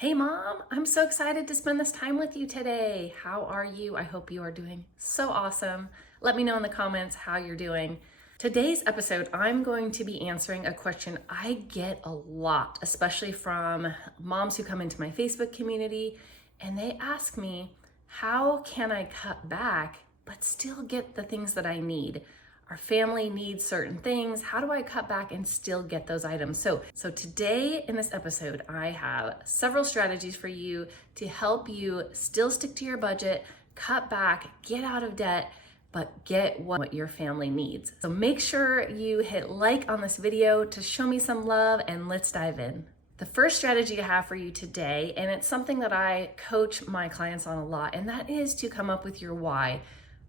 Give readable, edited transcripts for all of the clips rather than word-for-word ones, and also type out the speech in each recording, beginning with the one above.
Hey mom, I'm so excited to spend this time with you today. How are you? I hope you are doing so awesome. Let me know in the comments how you're doing. Today's episode, I'm going to be answering a question I get a lot, especially from moms who come into my Facebook community, and they ask me, how can I cut back but still get the things that I need? Our family needs certain things. How do I cut back and still get those items? So today in this episode, I have several strategies for you to help you still stick to your budget, cut back, get out of debt, but get what your family needs. So make sure you hit like on this video to show me some love, and let's dive in. The first strategy I have for you today, and it's something that I coach my clients on a lot, and that is to come up with your why.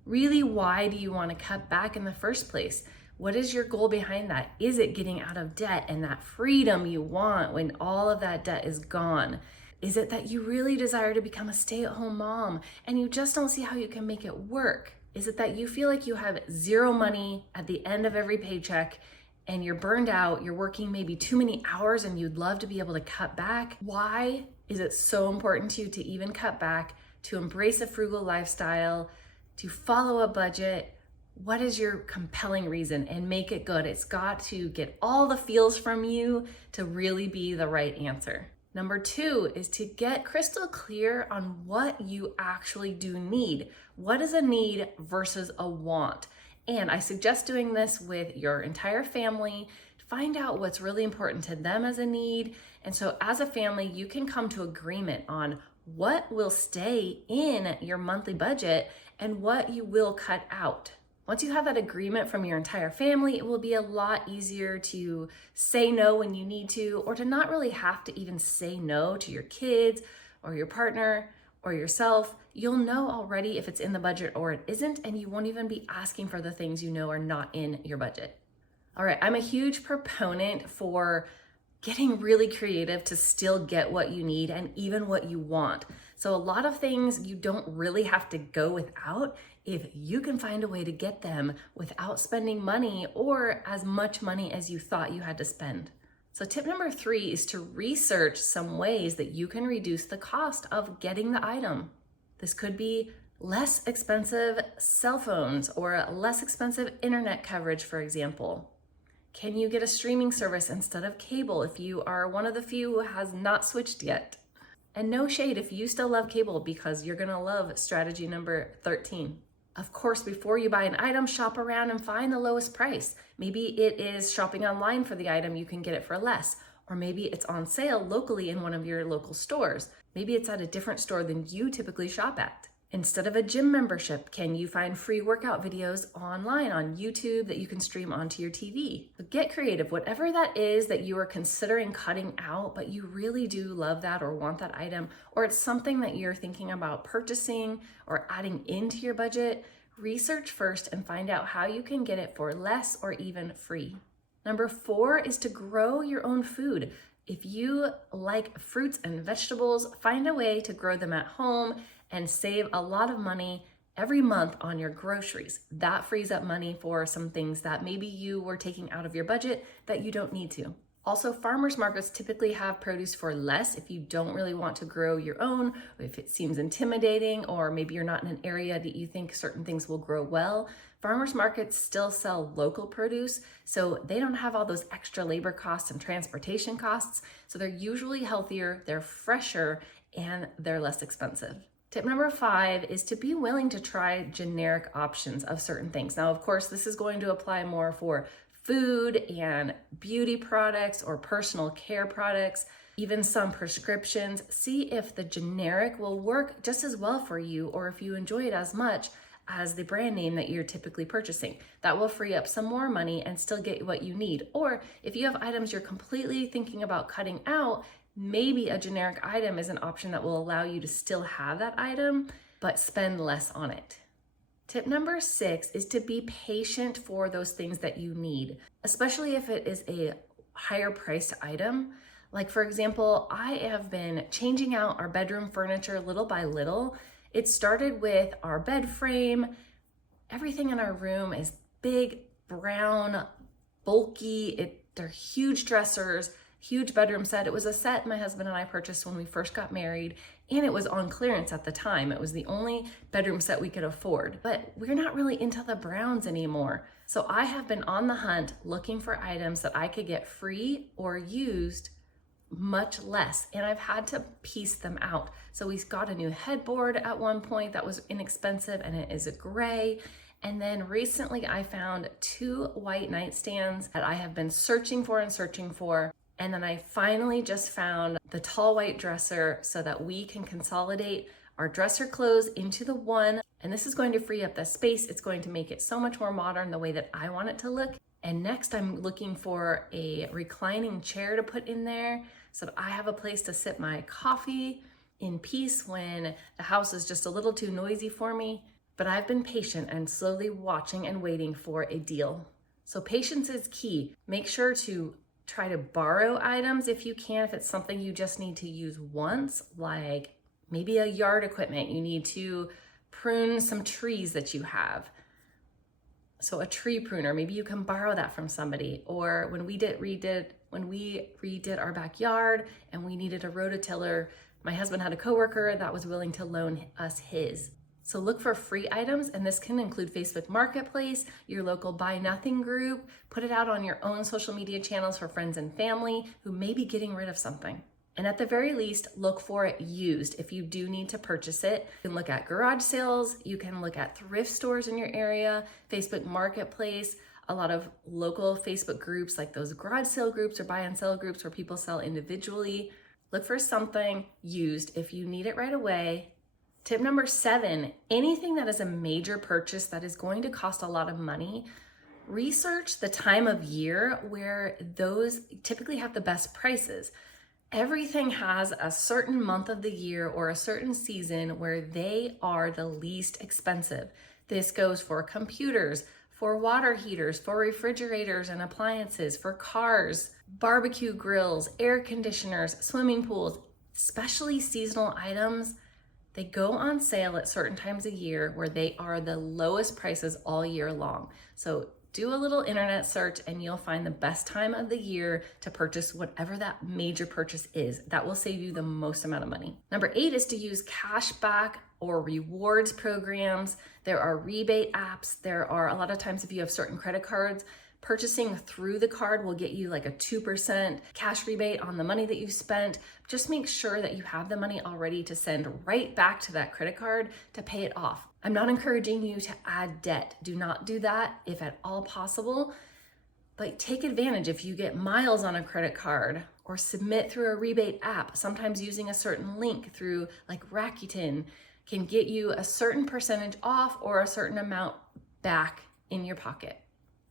Really, why do you want to cut back in the first place? What is your goal behind that? Is it getting out of debt and that freedom you want when all of that debt is gone? Is it that you really desire to become a stay-at-home mom and you just don't see how you can make it work? Is it that you feel like you have zero money at the end of every paycheck and you're burned out, you're working maybe too many hours and you'd love to be able to cut back? Why is it so important to you to even cut back, to embrace a frugal lifestyle, to follow a budget? What is your compelling reason? And make it good. It's got to get all the feels from you to really be the right answer. Number 2 is to get crystal clear on what you actually do need. What is a need versus a want? And I suggest doing this with your entire family to find out what's really important to them as a need. And so as a family, you can come to agreement on what will stay in your monthly budget and what you will cut out. Once you have that agreement from your entire family, it will be a lot easier to say no when you need to, or to not really have to even say no to your kids or your partner or yourself. You'll know already if it's in the budget or it isn't, and you won't even be asking for the things you know are not in your budget. All right, I'm a huge proponent for getting really creative to still get what you need and even what you want. So a lot of things you don't really have to go without if you can find a way to get them without spending money or as much money as you thought you had to spend. So tip number 3 is to research some ways that you can reduce the cost of getting the item. This could be less expensive cell phones or less expensive internet coverage, for example. Can you get a streaming service instead of cable if you are one of the few who has not switched yet? And no shade if you still love cable, because you're gonna love strategy number 13. Of course, before you buy an item, shop around and find the lowest price. Maybe it is shopping online for the item, you can get it for less. Or maybe it's on sale locally in one of your local stores. Maybe it's at a different store than you typically shop at. Instead of a gym membership, can you find free workout videos online on YouTube that you can stream onto your TV? But get creative. Whatever that is that you are considering cutting out, but you really do love that or want that item, or it's something that you're thinking about purchasing or adding into your budget, research first and find out how you can get it for less or even free. Number 4 is to grow your own food. If you like fruits and vegetables, find a way to grow them at home and save a lot of money every month on your groceries. That frees up money for some things that maybe you were taking out of your budget that you don't need to. Also, farmers markets typically have produce for less if you don't really want to grow your own, if it seems intimidating, or maybe you're not in an area that you think certain things will grow well. Farmers markets still sell local produce, so they don't have all those extra labor costs and transportation costs. So they're usually healthier, they're fresher, and they're less expensive. Tip number 5 is to be willing to try generic options of certain things. Now, of course, this is going to apply more for food and beauty products or personal care products, even some prescriptions. See if the generic will work just as well for you, or if you enjoy it as much as the brand name that you're typically purchasing. That will free up some more money and still get what you need. Or if you have items you're completely thinking about cutting out, maybe a generic item is an option that will allow you to still have that item, but spend less on it. Tip number 6 is to be patient for those things that you need, especially if it is a higher priced item. Like for example, I have been changing out our bedroom furniture little by little. It started with our bed frame. Everything in our room is big, brown, bulky. They're huge dressers. huge bedroom set. It was a set my husband and I purchased when we first got married, and it was on clearance at the time. It was the only bedroom set we could afford, but we're not really into the browns anymore. So I have been on the hunt looking for items that I could get free or used much less, and I've had to piece them out. So we got a new headboard at one point that was inexpensive, and it is a gray. And then recently I found 2 white nightstands that I have been searching for. And then I finally just found the tall white dresser so that we can consolidate our dresser clothes into the one. And this is going to free up the space. It's going to make it so much more modern the way that I want it to look. And next I'm looking for a reclining chair to put in there so that I have a place to sip my coffee in peace when the house is just a little too noisy for me. But I've been patient and slowly watching and waiting for a deal. So patience is key. Make sure to try to borrow items if you can, if it's something you just need to use once, like maybe a yard equipment. You need to prune some trees that you have. So a tree pruner, maybe you can borrow that from somebody. Or when we redid our backyard and we needed a rototiller, my husband had a coworker that was willing to loan us his. So look for free items, and this can include Facebook Marketplace, your local Buy Nothing group. Put it out on your own social media channels for friends and family who may be getting rid of something. And at the very least, look for it used if you do need to purchase it. You can look at garage sales, you can look at thrift stores in your area, Facebook Marketplace, a lot of local Facebook groups like those garage sale groups or buy and sell groups where people sell individually. Look for something used if you need it right away. Tip number 7, anything that is a major purchase that is going to cost a lot of money, research the time of year where those typically have the best prices. Everything has a certain month of the year or a certain season where they are the least expensive. This goes for computers, for water heaters, for refrigerators and appliances, for cars, barbecue grills, air conditioners, swimming pools, especially seasonal items. They go on sale at certain times of year where they are the lowest prices all year long. So do a little internet search and you'll find the best time of the year to purchase whatever that major purchase is. That will save you the most amount of money. Number 8 is to use cashback or rewards programs. There are rebate apps. There are a lot of times if you have certain credit cards, purchasing through the card will get you like a 2% cash rebate on the money that you've spent. Just make sure that you have the money already to send right back to that credit card to pay it off. I'm not encouraging you to add debt. Do not do that if at all possible, but take advantage if you get miles on a credit card or submit through a rebate app. Sometimes using a certain link through like Rakuten can get you a certain percentage off or a certain amount back in your pocket.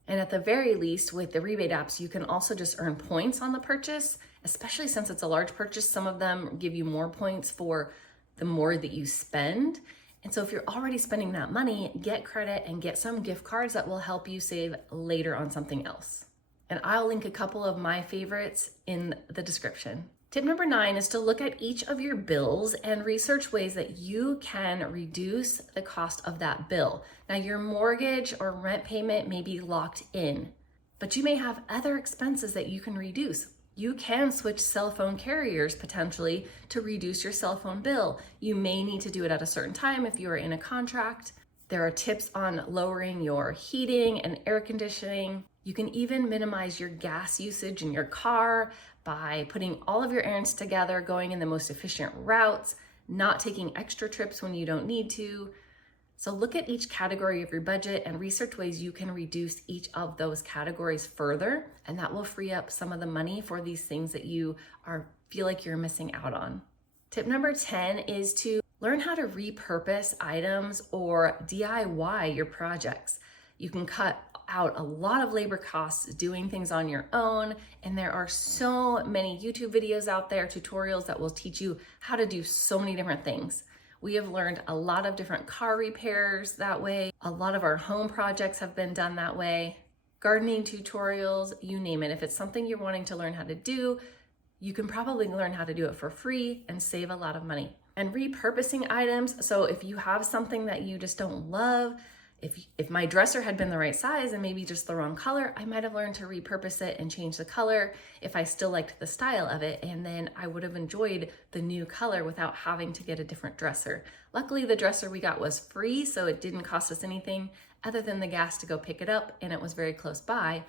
And at the very least, with the rebate apps, you can also just earn points on the purchase, especially since it's a large purchase. Some of them give you more points for the more that you spend. And so if you're already spending that money, get credit and get some gift cards that will help you save later on something else. And I'll link a couple of my favorites in the description. Tip number 9 is to look at each of your bills and research ways that you can reduce the cost of that bill. Now, your mortgage or rent payment may be locked in, but you may have other expenses that you can reduce. You can switch cell phone carriers potentially to reduce your cell phone bill. You may need to do it at a certain time if you are in a contract. There are tips on lowering your heating and air conditioning. You can even minimize your gas usage in your car by putting all of your errands together, going in the most efficient routes, not taking extra trips when you don't need to. So look at each category of your budget and research ways you can reduce each of those categories further, and that will free up some of the money for these things that you feel like you're missing out on. Tip number 10 is to learn how to repurpose items or DIY your projects. You can cut out a lot of labor costs doing things on your own, and there are so many YouTube videos out there, tutorials that will teach you how to do so many different things. We have learned a lot of different car repairs that way. A lot of our home projects have been done that way. Gardening tutorials, you name it. If it's something you're wanting to learn how to do, you can probably learn how to do it for free and save a lot of money. And repurposing items, so if you have something that you just don't love, If my dresser had been the right size and maybe just the wrong color, I might have learned to repurpose it and change the color if I still liked the style of it, and then I would have enjoyed the new color without having to get a different dresser. Luckily, the dresser we got was free, so it didn't cost us anything other than the gas to go pick it up, and it was very close by.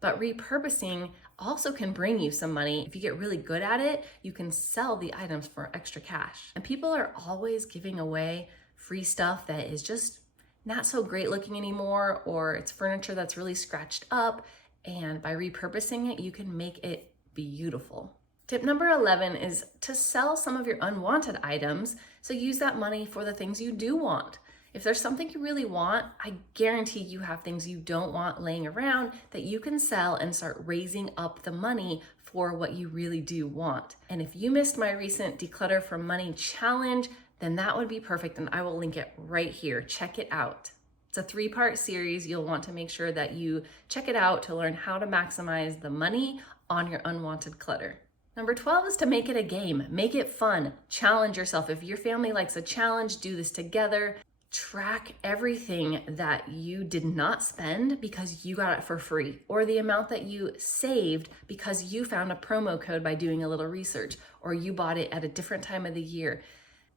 But repurposing also can bring you some money. If you get really good at it, you can sell the items for extra cash. And people are always giving away free stuff that is just not so great looking anymore, or it's furniture that's really scratched up, and by repurposing it, you can make it beautiful. Tip number 11 is to sell some of your unwanted items, so use that money for the things you do want. If there's something you really want, I guarantee you have things you don't want laying around that you can sell and start raising up the money for what you really do want. And if you missed my recent Declutter for Money challenge, then that would be perfect, and I will link it right here. Check it out. It's a 3-part series. You'll want to make sure that you check it out to learn how to maximize the money on your unwanted clutter. Number 12 is to make it a game. Make it fun. Challenge yourself. If your family likes a challenge, do this together. Track everything that you did not spend because you got it for free, or the amount that you saved because you found a promo code by doing a little research, or you bought it at a different time of the year.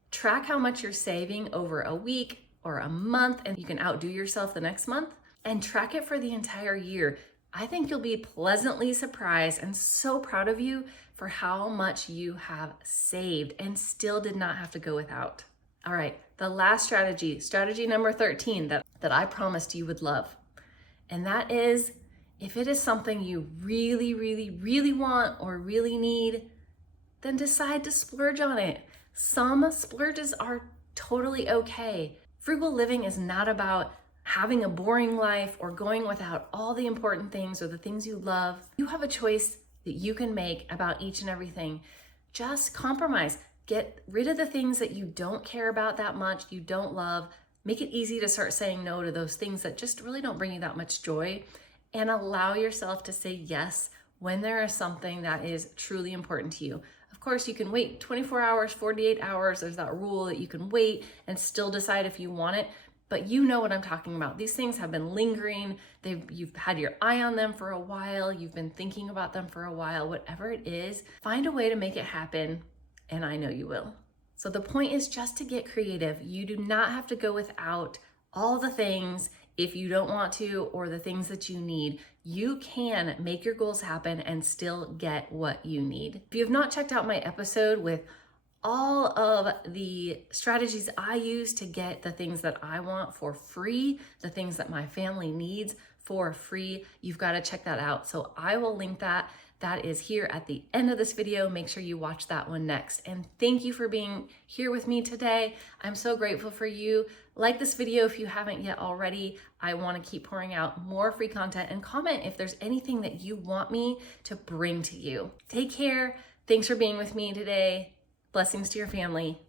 Track how much you're saving over a week or a month, and you can outdo yourself the next month, and track it for the entire year. I think you'll be pleasantly surprised and so proud of you for how much you have saved and still did not have to go without. All right, the last strategy number 13 that I promised you would love. And that is, if it is something you really, really, really want or really need, then decide to splurge on it. Some splurges are totally okay. Frugal living is not about having a boring life or going without all the important things or the things you love. You have a choice that you can make about each and everything. Just compromise. Get rid of the things that you don't care about that much, you don't love. Make it easy to start saying no to those things that just really don't bring you that much joy, and allow yourself to say yes when there is something that is truly important to you. Of course, you can wait 24 hours, 48 hours. There's that rule that you can wait and still decide if you want it, but you know what I'm talking about. These things have been lingering. You've had your eye on them for a while. You've been thinking about them for a while. Whatever it is, find a way to make it happen, and I know you will. So the point is just to get creative. You do not have to go without all the things if you don't want to, or the things that you need. You can make your goals happen and still get what you need. If you have not checked out my episode with all of the strategies I use to get the things that I want for free, the things that my family needs for free, you've got to check that out. So I will link that. That is here at the end of this video. Make sure you watch that one next. And thank you for being here with me today. I'm so grateful for you. Like this video if you haven't yet already. I want to keep pouring out more free content, and comment if there's anything that you want me to bring to you. Take care. Thanks for being with me today. Blessings to your family.